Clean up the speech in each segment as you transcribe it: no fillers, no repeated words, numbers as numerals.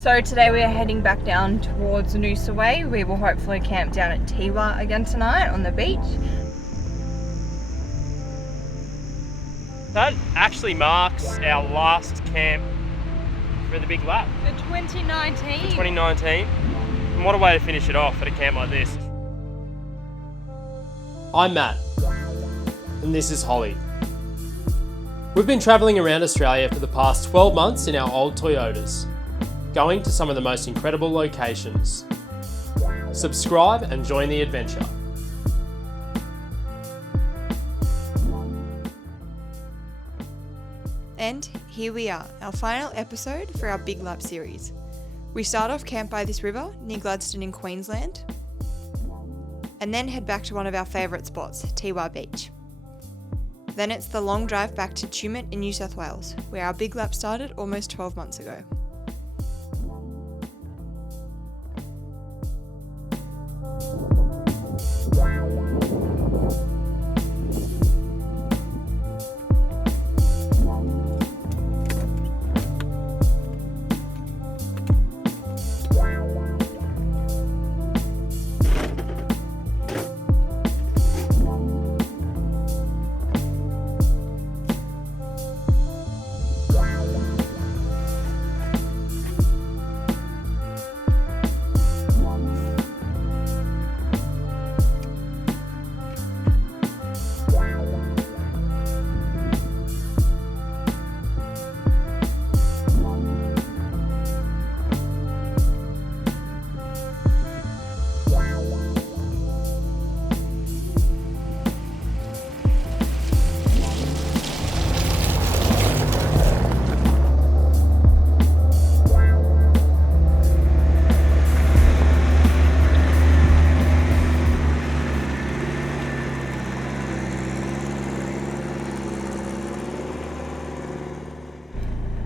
So today we are heading back down towards Noosa Way. We will hopefully camp down at Tiwa again tonight on the beach. That actually marks our last camp for the big lap. For 2019. For 2019. And what a way to finish it off at a camp like this. I'm Matt, and this is Holly. We've been travelling around Australia for the past 12 months in our old Toyotas, going to some of the most incredible locations. Subscribe and join the adventure. And here we are, our final episode for our Big Lap series. We start off camp by this river near Gladstone in Queensland, and then head back to one of our favourite spots, Tiwa Beach. Then it's the long drive back to Tumut in New South Wales, where our Big Lap started almost 12 months ago.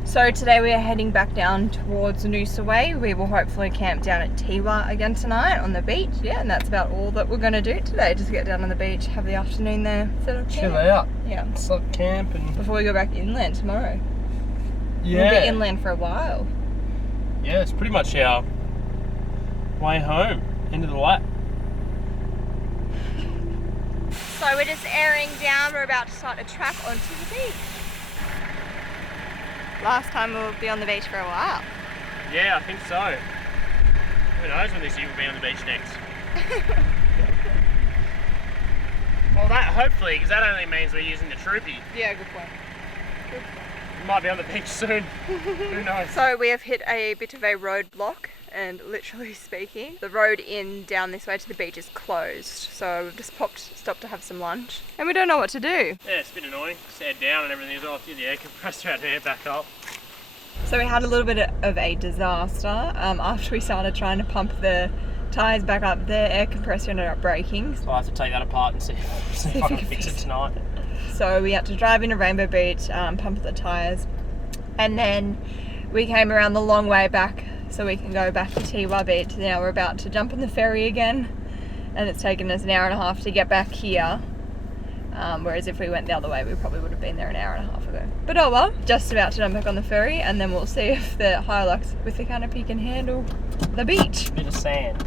So today we are heading back down towards Noosa Way. We will hopefully camp down at Tiwa again tonight on the beach. Yeah, and that's about all that we're going to do today. Just get down on the beach, have the afternoon there, set up camp. Chill out. Yeah. It's like camp and... Before we go back inland tomorrow. Yeah. We'll be inland for a while. Yeah, it's pretty much our way home, end of the lap. So we're just airing down. We're about to start a track onto the beach. Last time we'll be on the beach for a while. Yeah, I think so. Who knows when this year will be on the beach next. Well, that hopefully, because that only means we're using the troopy. Yeah, good point. We might be on the beach soon. Who knows? So we have hit a bit of a roadblock, and literally speaking, the road in down this way to the beach is closed. So we've just stopped to have some lunch, and we don't know what to do. Yeah, it's a bit annoying. Stand down and everything as well. Get the air compressor out there, back up. So we had a little bit of a disaster after we started trying to pump the tyres back up. The air compressor ended up breaking. So I have to take that apart and see if I can fix it tonight. So we had to drive into Rainbow Beach, pump the tyres, and then we came around the long way back so we can go back to Tiwa Beach. Now we're about to jump on the ferry again, and it's taken us an hour and a half to get back here. Whereas if we went the other way, we probably would have been there an hour and a half ago. But oh well, just about to jump back on the ferry, and then we'll see if the Hilux with the canopy can handle the beach. Bit of sand.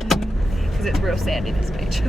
Because it's real sandy, this beach.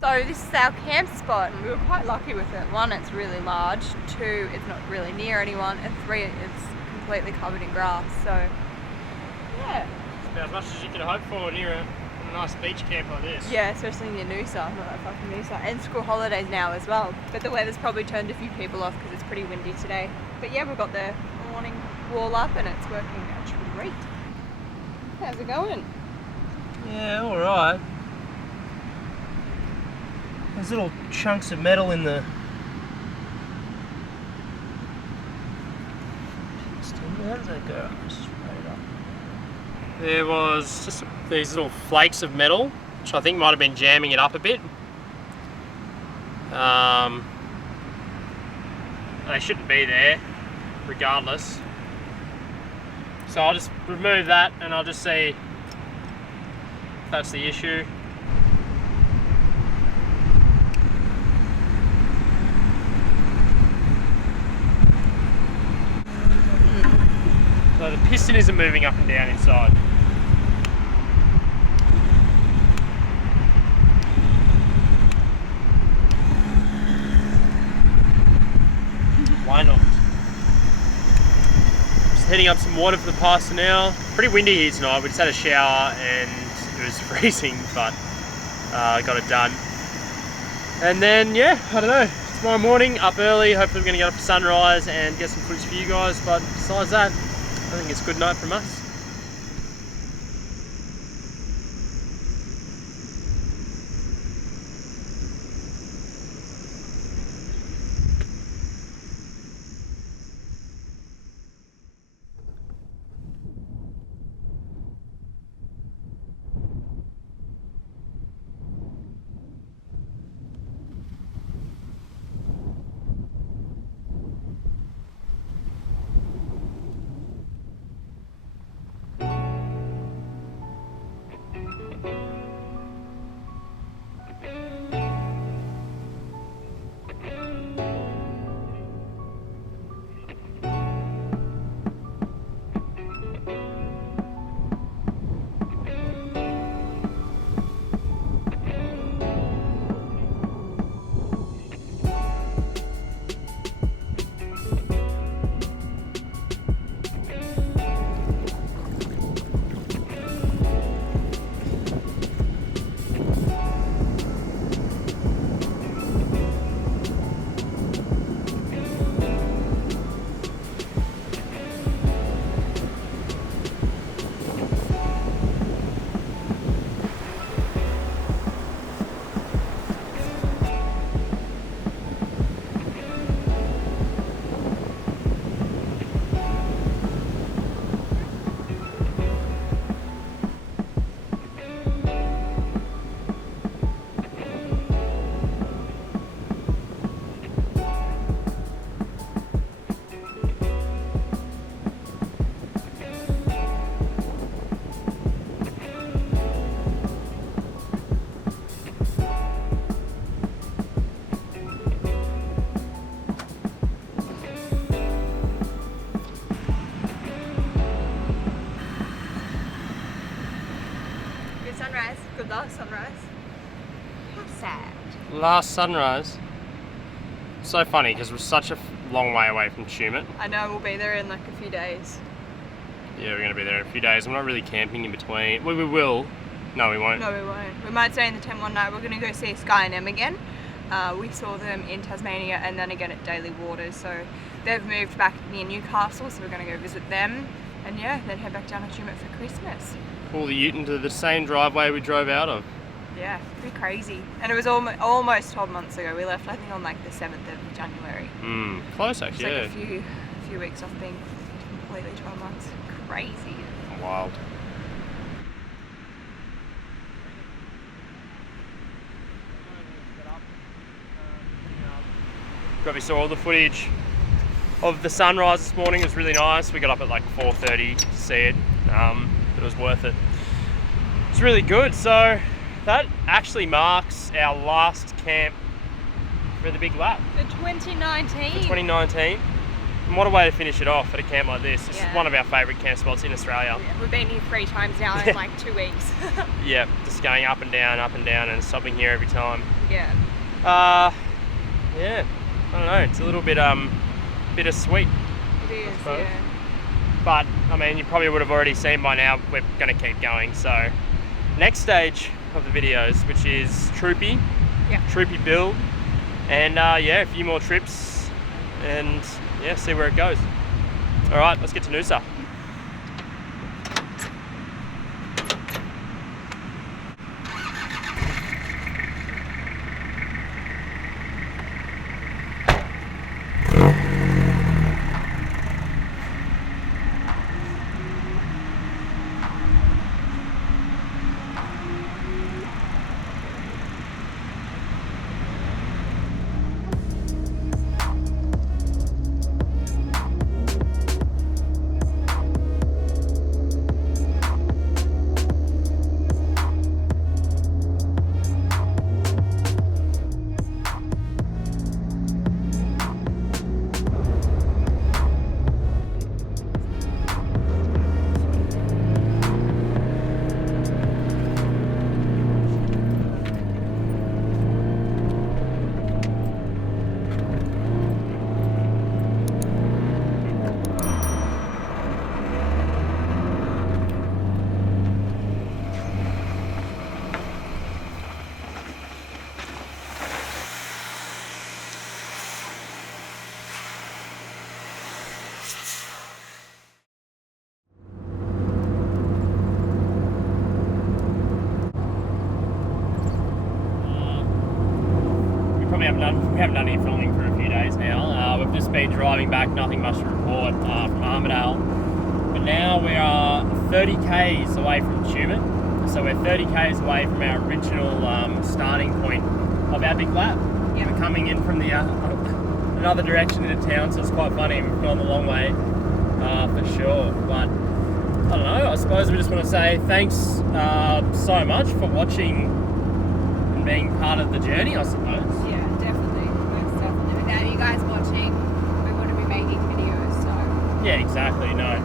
So this is our camp spot, and we were quite lucky with it. One, it's really large. Two, it's not really near anyone. And three, it's completely covered in grass. So, yeah. It's about as much as you could hope for near nice beach camp like this. Yeah, especially near Noosa, not that far from Noosa. And school holidays now as well. But the weather's probably turned a few people off because it's pretty windy today. But yeah, we've got the morning wall up and it's working great. How's it going? Yeah, alright. There's little chunks of metal in the... How does that go? Straight up. There was just these little flakes of metal, which I think might have been jamming it up a bit. They shouldn't be there, regardless. So I'll just remove that and I'll just see if that's the issue. So the piston isn't moving up and down inside. Why not? Just heating up some water for the pasta now. Pretty windy here tonight. We just had a shower and it was freezing, but got it done. And then, yeah, I don't know. Tomorrow morning, up early. Hopefully we're going to get up for sunrise and get some footage for you guys. But besides that, I think it's a good night from us. Good last sunrise. How sad. Last sunrise. So funny because we're such a long way away from Tumut. I know, we'll be there in like a few days. Yeah, we're going to be there in a few days. We're not really camping in between. Well, we will. No, we won't. No, we won't. We might stay in the tent one night. We're going to go see Sky and M again. We saw them in Tasmania and then again at Daily Waters. So they've moved back near Newcastle, so we're going to go visit them. And yeah, then head back down to Tumut for Christmas. Pull the ute into the same driveway we drove out of. Yeah, pretty crazy. And it was almost 12 months ago. We left, I think, on like the 7th of January. Close actually, It's like a few weeks off being completely 12 months. Crazy. Wild. Probably saw all the footage of the sunrise this morning. It was really nice. We got up at like 4:30 to see it, but it was worth it. It's really good. So that actually marks our last camp for the big lap. For 2019. For 2019. And what a way to finish it off at a camp like this. This Yeah. is one of our favourite camp spots in Australia. Yeah, we've been here 3 times now in like 2 weeks. Yeah, just going up and down and stopping here every time. Yeah. Yeah, I don't know, it's a little bit bittersweet. It is, suppose. yeah. But I mean, you probably would have already seen by now we're going to keep going, so next stage of the videos, which is troopy. Yeah. Troopy build. And yeah, a few more trips and yeah, see where it goes. All right, let's get to Noosa. We haven't done any filming for a few days now. We've just been driving back, nothing much to report from Armidale. But now we are 30 k's away from Tumut. So we're 30 k's away from our original starting point of our big lap. Yeah. We're coming in from the another direction into town, so it's quite funny. We've gone the long way for sure. But I don't know, I suppose we just want to say thanks so much for watching and being part of the journey, I suppose. Yeah, definitely. Most definitely. Without you guys watching, we wouldn't be making videos, so. Yeah, exactly. No,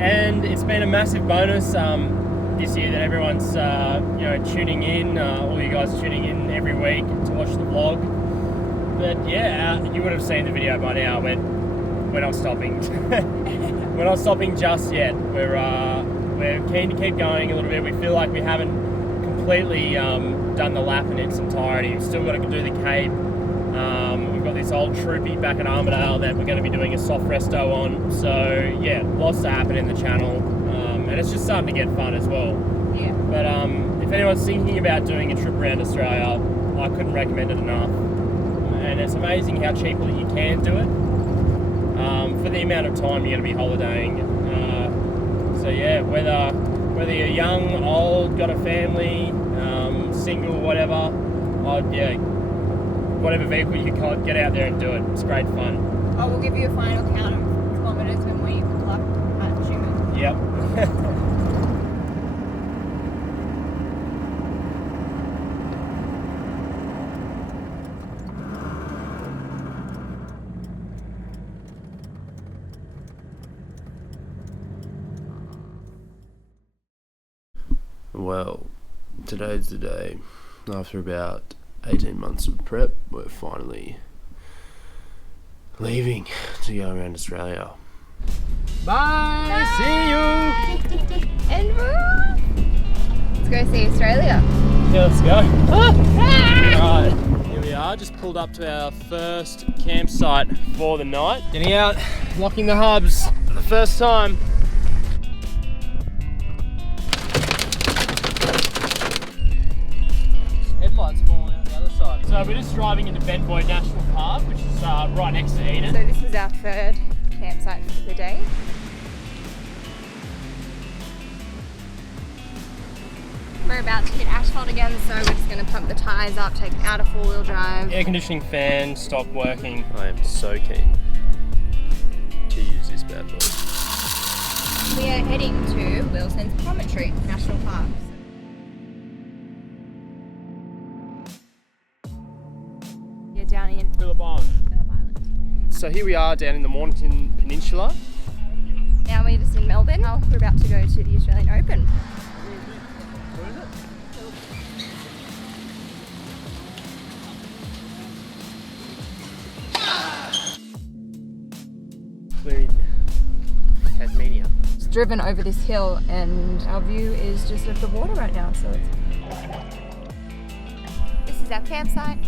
and it's been a massive bonus this year that everyone's tuning in. All you guys tuning in every week to watch the vlog. But yeah, you would have seen the video by now. We're not stopping. We're not stopping just yet. We're keen to keep going a little bit. We feel like we haven't completely done the lap in its entirety. We've still got to do the Cape. We've got this old troopy back in Armidale that we're going to be doing a soft resto on. So yeah, lots to happen in the channel, and it's just starting to get fun as well. Yeah. But if anyone's thinking about doing a trip around Australia, I couldn't recommend it enough. And it's amazing how cheaply you can do it for the amount of time you're going to be holidaying. So yeah, whether you're young, old, got a family, single, whatever, whatever vehicle you can get out there and do it. It's great fun. Oh, we'll give you a final count of kilometres when we clock at Tumut. Yep. Well, today's the day. After about 18 months of prep, we're finally leaving to go around Australia. Bye. See you. And we're off. Let's go see Australia. Yeah, let's go. Alright, here we are. Just pulled up to our first campsite for the night. Getting out, locking the hubs for the first time. Headlights falling out the other side. So we're just driving into Benboy National Park, which is right next to Eden. So this is our third campsite for the day. We're about to hit asphalt again, so we're just going to pump the tyres up, take it out of four-wheel drive. Air conditioning fan stopped working. I am so keen to use this bad boy. We are heading to Wilson's Promontory National Park. You're down in Phillip Island. Phillip Island. So here we are down in the Mornington Peninsula. Now we're just in Melbourne. Oh, we're about to go to the Australian Open. We're in Tasmania. It's just driven over this hill and our view is just of the water right now, so it's... This is our campsite.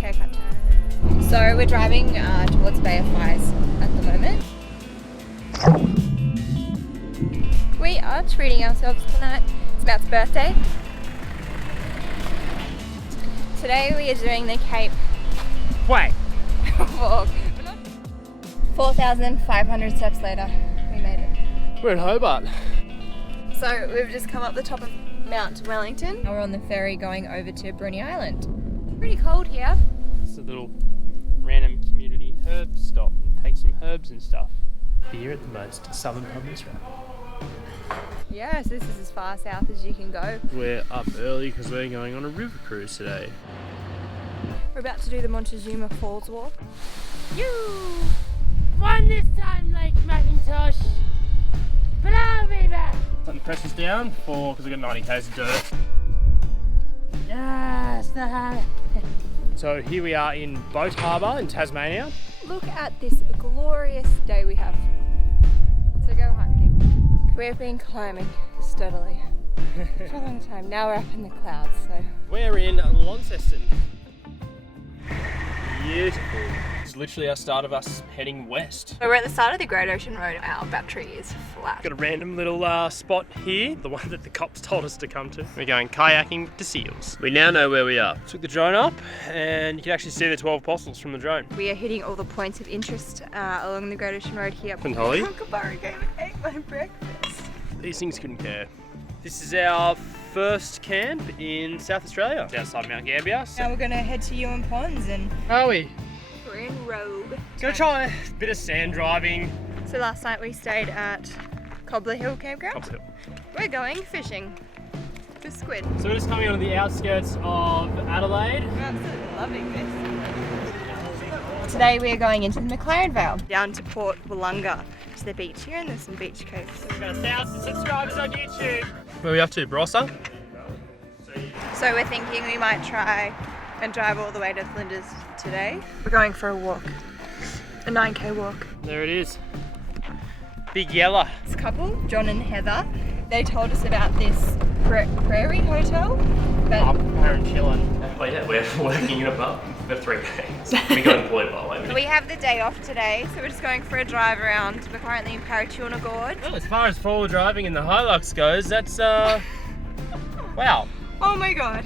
Haircut time. So we're driving towards Bay of Fires at the moment. We are treating ourselves tonight. It's Matt's birthday. Today we are doing the Cape Wait. walk. 4,500 steps later, we made it. We're in Hobart. So we've just come up the top of Mount Wellington. Now we're on the ferry going over to Bruny Island. Pretty cold here. It's a little random community herb stop and take some herbs and stuff. Here at the most southern pub in Australia. Yes, this is as far south as you can go. We're up early because we're going on a river cruise today. We're about to do the Montezuma Falls walk. Won this time, Lake Macintosh, but I'll be back. Putting the pressures down because we've got 90 k's of dirt. Yes, So here we are in Boat Harbour in Tasmania. Look at this glorious day we have. So go hiking. We've been climbing steadily for a long time. Now we're up in the clouds, so. We're in Launceston. Beautiful. It's literally our start of us heading west. So we're at the start of the Great Ocean Road. Our battery is flat. Got a random little spot here, the one that the cops told us to come to. We're going kayaking with the seals. We now know where we are. Took the drone up and you can actually see the 12 apostles from the drone. We are hitting all the points of interest along the Great Ocean Road here. And Holly? Kookaburra came and ate my breakfast. These things couldn't care. This is our first camp in South Australia. It's outside Mount Gambier. Now we're going to head to Ewan Ponds and Are we? we're in Rogue. Gonna try a bit of sand driving. So last night we stayed at Cobbler Hill Campground. Cobbler Hill. We're going fishing for squid. So we're just coming on the outskirts of Adelaide. I'm absolutely loving this. Today we are going into the McLaren Vale. Down to Port Wollonga, to the beach here, and there's some beach caves. We've got 1,000 subscribers on YouTube. Where are we up to, Barossa? So we're thinking we might try and drive all the way to Flinders today. We're going for a walk, a 9k walk. There it is. Big Yella. This couple, John and Heather, they told us about this Prairie Hotel. But We're chilling. Wait, yeah, we're working in a pub for 3 days. We got employed by the way. we have the day off today, so we're just going for a drive around. We're currently in Paratuna Gorge. Well, as far as forward driving in the Hilux goes, that's wow. Oh my god.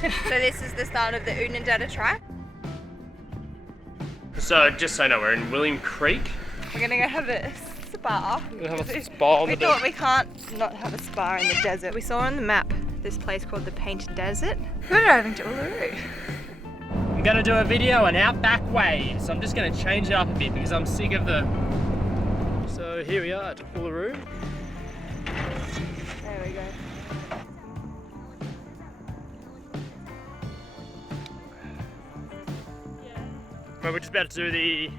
So this is the start of the Oodnadatta track. So just so you know, we're in William Creek. We're gonna go have a spa. We're gonna have a spa on We the thought we can't not have a spa in the desert. We saw on the map this place called the Painted Desert. We're driving to Uluru. I'm gonna do a video on outback waves. So I'm just gonna change it up a bit because I'm sick of the... So here we are at Uluru. There we go. Well, we're just about to do the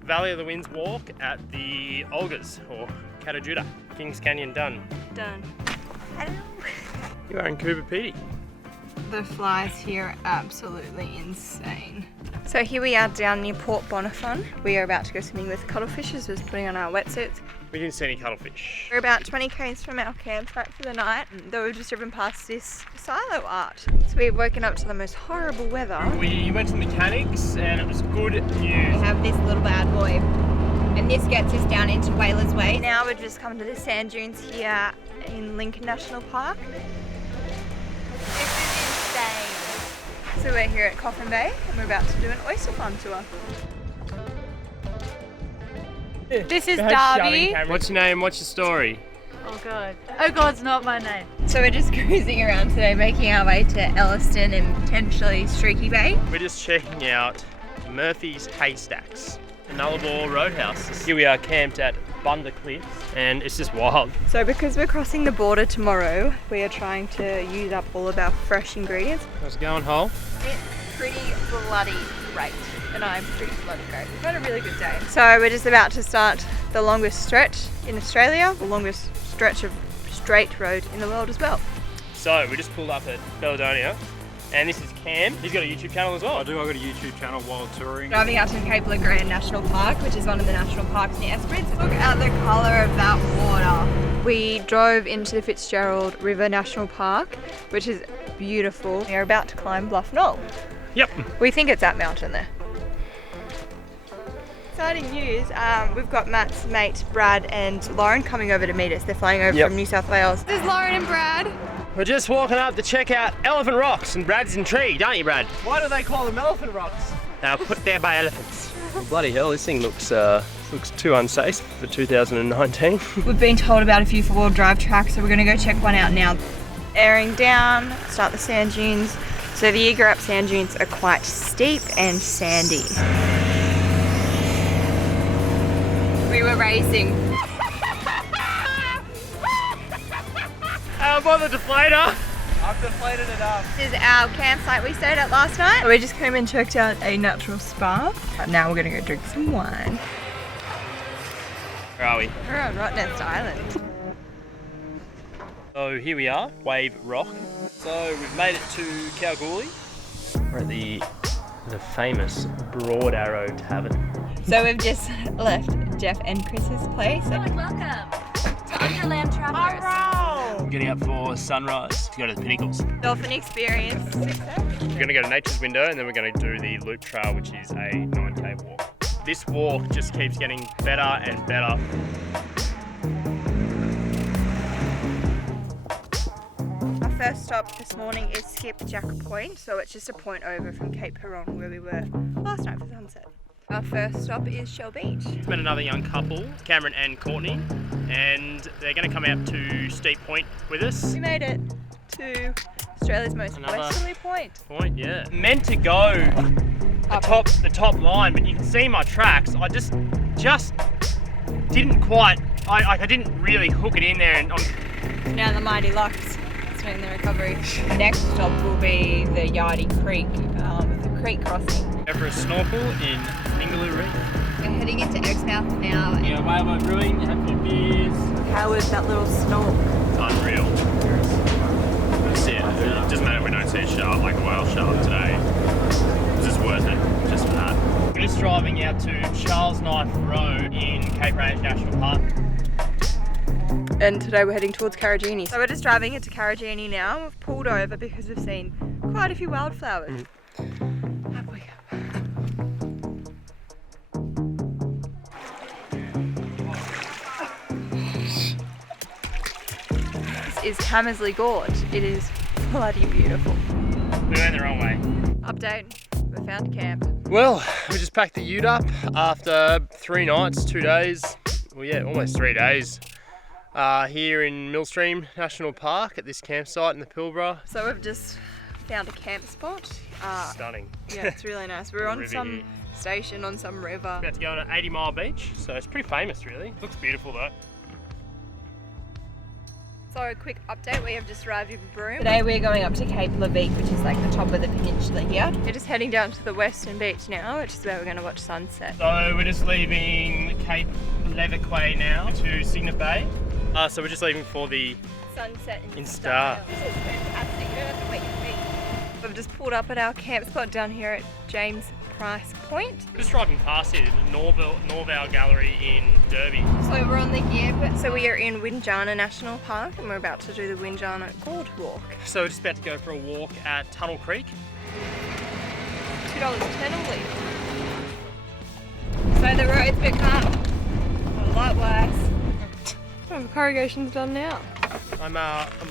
Valley of the Winds walk at the Olgas, or Katajuda. Kings Canyon done. Done. Hello. You are in Cooper Pedy. The flies here are absolutely insane. So here we are down near Port Bonifon. We are about to go swimming with cuttlefishers, just putting on our wetsuits. We didn't see any cuttlefish. We're about 20 k's from our campsite for the night, though we've just driven past this silo art. So we've woken up to the most horrible weather. We went to the mechanics and it was good news. We have this little bad boy, and this gets us down into Whalers Way. Now we've just come to the sand dunes here in Lincoln National Park. This is insane. So we're here at Coffin Bay and we're about to do an oyster farm tour. This is Darby. What's your name? What's your story? Oh god. Oh god's not my name. So we're just cruising around today, making our way to Elliston and potentially Streaky Bay. We're just checking out Murphy's Haystacks, a Nullarbor Roadhouse. Here we are camped at Bunda Cliffs and it's just wild. So because we're crossing the border tomorrow, we are trying to use up all of our fresh ingredients. How's it going, Hole? It's pretty bloody great, and I'm pretty bloody great. We've had a really good day. So we're just about to start the longest stretch in Australia, the longest stretch of straight road in the world as well. So we just pulled up at Belladonna And this is Cam. He's got a YouTube channel as well. I do, I've got a YouTube channel while touring. Driving out to Cape Legrand National Park, which is one of the national parks near Esperance. Look at the colour of that water. We drove into the Fitzgerald River National Park, which is beautiful. We're about to climb Bluff Knoll. Yep. We think it's that mountain there. Exciting news, we've got Matt's mates Brad and Lauren coming over to meet us. They're flying over from New South Wales. This is Lauren and Brad. We're just walking up to check out Elephant Rocks, and Brad's intrigued, aren't you, Brad? Why do they call them elephant rocks? They were put there by elephants. Well, bloody hell, this thing looks too unsafe for 2019. We've been told about a few four-wheel drive tracks, so we're going to go check one out now. Airing down, start the sand dunes. So the Eager Up sand dunes are quite steep and sandy. We were racing. How about the deflator? I've deflated it up. This is our campsite we stayed at last night. We just came and checked out a natural spa. Now we're going to go drink some wine. Where are we? We're on Rottnest Island. So here we are, Wave Rock. So we've made it to Kalgoorlie. We're at the famous Broad Arrow Tavern. So we've just left Jeff and Chris's place. Welcome to Overland Travelers. We're getting up for sunrise to go to the Pinnacles. Dolphin experience. We're going to go to Nature's Window, and then we're going to do the Loop Trail, which is a 9k walk. This walk just keeps getting better and better. Our first stop this morning is Skipjack Point, so it's just a point over from Cape Huron where we were last night for sunset. Our first stop is Shell Beach. It's met another young couple, Cameron and Courtney, and they're going to come out to Steep Point with us. We made it to Australia's most westerly point. Yeah. Meant to go the top line, but you can see my tracks. I just didn't quite. I didn't really hook it in there, and Now the Mighty Lux is doing the recovery. Next stop will be the Yardie Creek, the creek crossing. go for a snorkel in Ningaloo Reef. We're heading into Exmouth now. Yeah, Whale Brewing, you have your beers. How was that little snork? It's unreal. See it. It doesn't matter if we don't see a shark like a whale shark today. This is worth it, just for that. We're just driving out to Charles Knife Road in Cape Range National Park. And today we're heading towards Karajini. So we're just driving into Karajini now. We've pulled over because we've seen quite a few wildflowers. Up we go. This is Hammersley Gorge. It is bloody beautiful. We went the wrong way. Update, we found a camp. Well, we just packed the ute up after 3 nights, 2 days. Well, yeah, almost 3 days. Here in Millstream National Park at this campsite in the Pilbara. So we've just found a camp spot. Stunning. Yeah, it's really nice. We're on River some here. station on some river. About to go on an 80 Mile Beach, so it's pretty famous really. Looks beautiful though. So a quick update, we have just arrived in Broome. Today we're going up to Cape Leveque, which is like the top of the peninsula here. We're just heading down to the western beach now, which is where we're going to watch sunset. So we're just leaving Cape Leveque now to Cygnet Bay. So we're just leaving for the Sunset in style. This is fantastic, you don't have to wait your feet. We've just pulled up at our camp spot down here at James Price Point. We're just driving past here, the Norval Gallery in Derby. So we're on the gear, so we are in Windjana National Park and we're about to do the Windjana Gorge Walk. So we're just about to go for a walk at Tunnel Creek. $2.10 a litre. So the road's become a lot worse. Oh, the corrugation's done now. I'm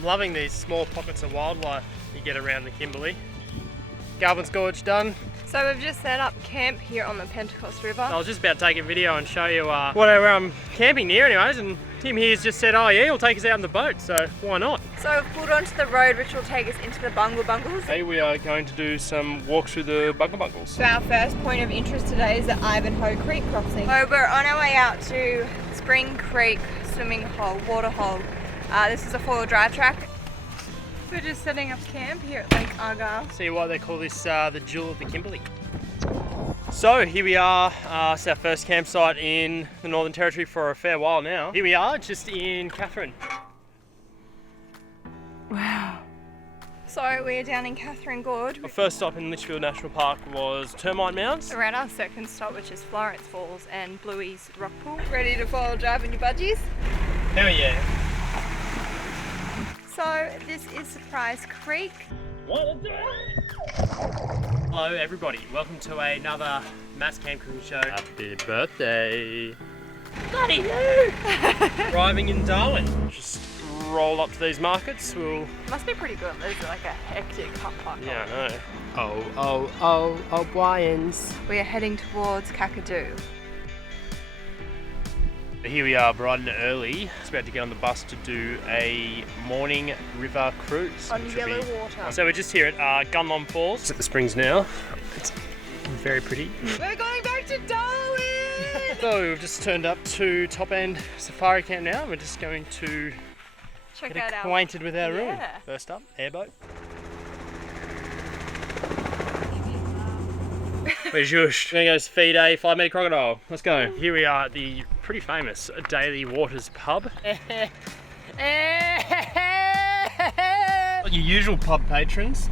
loving these small pockets of wildlife you get around the Kimberley. Galvin's Gorge done. So we've just set up camp here on the Pentecost River. I was just about to take a video and show you where I'm camping near anyways, and Tim here's just said, oh yeah, he'll take us out on the boat, so why not? So we've pulled onto the road which will take us into the Bungle Bungles. Today we are going to do some walks through the Bungle Bungles. So our first point of interest today is the Ivanhoe Creek crossing. So we're on our way out to Spring Creek swimming hole, water hole. This is a 4-wheel drive track. We're just setting up camp here at Lake Argyle. See why they call this the Jewel of the Kimberley. So here we are, it's our first campsite in the Northern Territory for a fair while now. Here we are, just in Katherine. Wow. So we're down in Catherine Gorge. Our first stop in Litchfield National Park was Termite Mounds. We're at our second stop, which is Florence Falls and Bluey's Rock Pool. Ready to follow driving your budgies? Hell yeah. So this is Surprise Creek. Hello everybody, welcome to another Matt's Camp Cooking Show. Happy birthday. Bloody hell! Driving in Darwin. Just roll up to these markets, Must be pretty good. There's like a hectic hot pot. Yeah, I know. O'Brien's. We are heading towards Kakadu. Here we are, bright and early. Just about to get on the bus to do a morning river cruise. On which will yellow be- water. So we're just here at Gunlong Falls. It's at the springs now. It's very pretty. We're going back to Darwin! So we've just turned up to Top End Safari Camp now. We're just going to Check get out our... acquainted with our room. Yeah. First up, airboat. Where's Yush? We're gonna go feed a 5-metre crocodile. Let's go. Here we are at the pretty famous Daily Waters pub. Your usual pub patrons.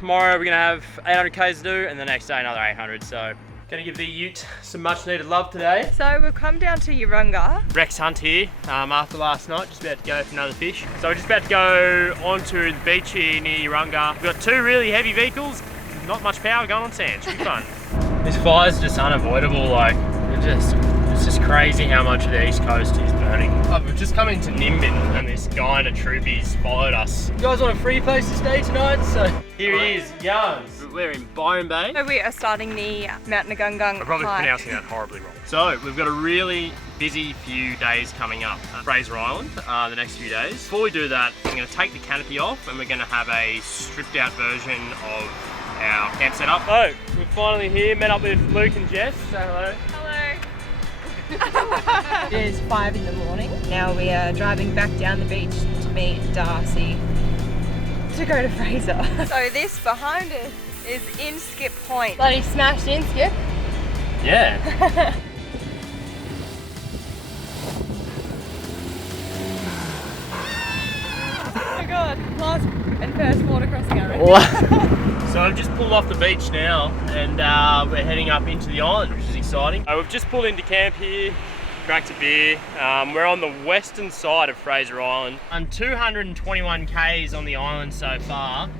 Tomorrow we're gonna have 800 k's to do, and the next day another 800. So, gonna give the ute some much needed love today. So we've come down to Urunga. Rex Hunt here after last night, just about to go for another fish. So we're just about to go onto the beach here near Urunga. We've got two really heavy vehicles, not much power going on sand. Should be fun. This fire's just unavoidable, like it's just crazy how much of the east coast is burning. We've just come into Nimbin and this guy in a troopies followed us. You guys want a free place to stay tonight? So here he is, Yarns. We're in Byron Bay. So we are starting the Mount Nagungung I'm probably hike. pronouncing that horribly wrong. So we've got a really busy few days coming up at Fraser Island the next few days. Before we do that, I'm going to take the canopy off and we're going to have a stripped out version of our camp setup. So we're finally here, met up with Luke and Jess. Say hello. Hello. It is 5 in the morning. Now we are driving back down the beach to meet Darcy to go to Fraser. So this behind us is Inskip Point. Bloody smashed Inskip. Yeah. Oh my god, last and first water crossing our So I've just pulled off the beach now and we're heading up into the island, which is exciting. We've just pulled into camp here, cracked a beer. We're on the western side of Fraser Island. I'm 221 k's on the island so far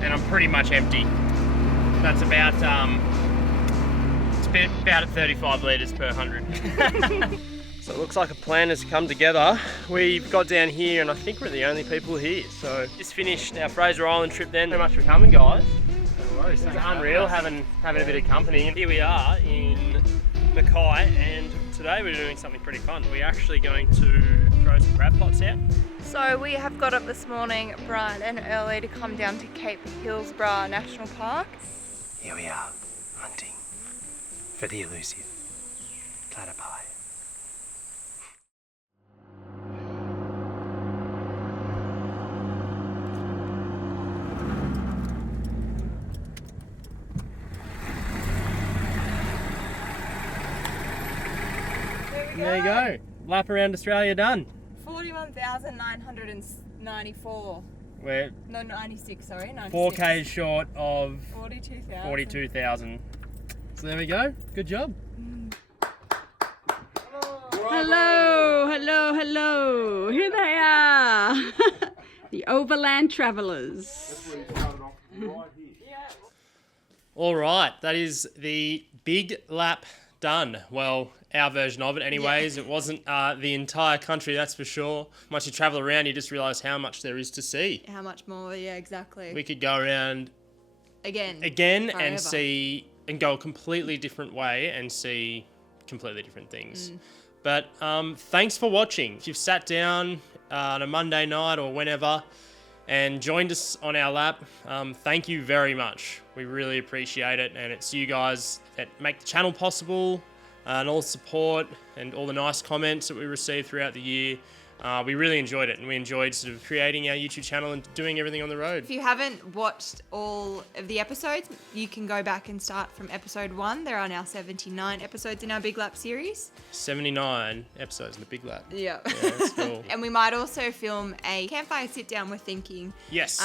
and I'm pretty much empty. That's about, it's about at 35 litres per 100. So it looks like a plan has come together. We've got down here and I think we're the only people here. So just finished our Fraser Island trip then. Very much for coming, guys. No worries. It's unreal having a bit of company. Here we are in Mackay and today we're doing something pretty fun. We're actually going to throw some crab pots out. So we have got up this morning bright and early to come down to Cape Hillsborough National Park. Here we are, hunting for the elusive platypi. There you go. Lap around Australia done. 41,994. We're No, 96, sorry. 96. 4K short of 42,000. 42,000. So there we go. Good job. Hello, hello, hello. Here they are. The Overland Travellers. All right, that is the big lap done. Well, our version of it anyways. It wasn't the entire country, that's for sure. Once you travel around, you just realise how much there is to see. How much more? Yeah, exactly. We could go around Again and forever. see and go a completely different way and see completely different things. But thanks for watching. If you've sat down on a Monday night or whenever and joined us on our lap, thank you very much. We really appreciate it, and it's you guys that make the channel possible, and all the support and all the nice comments that we receive throughout the year. we really enjoyed it, and we enjoyed sort of creating our YouTube channel and doing everything on the road. If you haven't watched all of the episodes, you can go back and start from episode 1. There are now 79 episodes in our Big Lap series. 79 episodes in the Big Lap. Yeah. Yeah, that's cool. And we might also film a campfire sit down with thinking. Yes.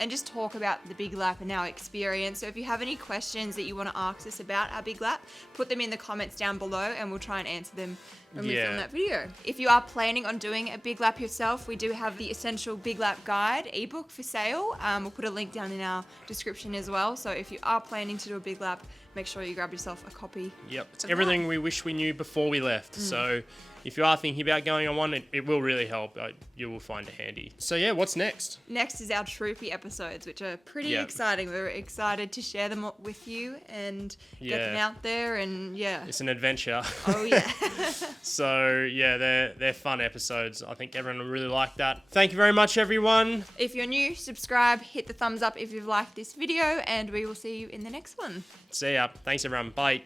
And just talk about the Big Lap and our experience. So if you have any questions that you want to ask us about our Big Lap, put them in the comments down below and we'll try and answer them when we film that video. If you are planning on doing a Big Lap yourself, we do have the Essential Big Lap Guide ebook for sale. We'll put a link down in our description as well. So if you are planning to do a Big Lap, make sure you grab yourself a copy. Yep, it's everything we wish we knew before we left. So if you are thinking about going on one, it will really help. You will find it handy. So yeah, what's next? Next is our troopy episodes, which are pretty exciting. We're excited to share them with you and get them out there, and it's an adventure. Oh yeah. So yeah, they're fun episodes. I think everyone will really like that. Thank you very much, everyone. If you're new, subscribe, hit the thumbs up if you've liked this video, and we will see you in the next one. See ya. Thanks, everyone. Bye.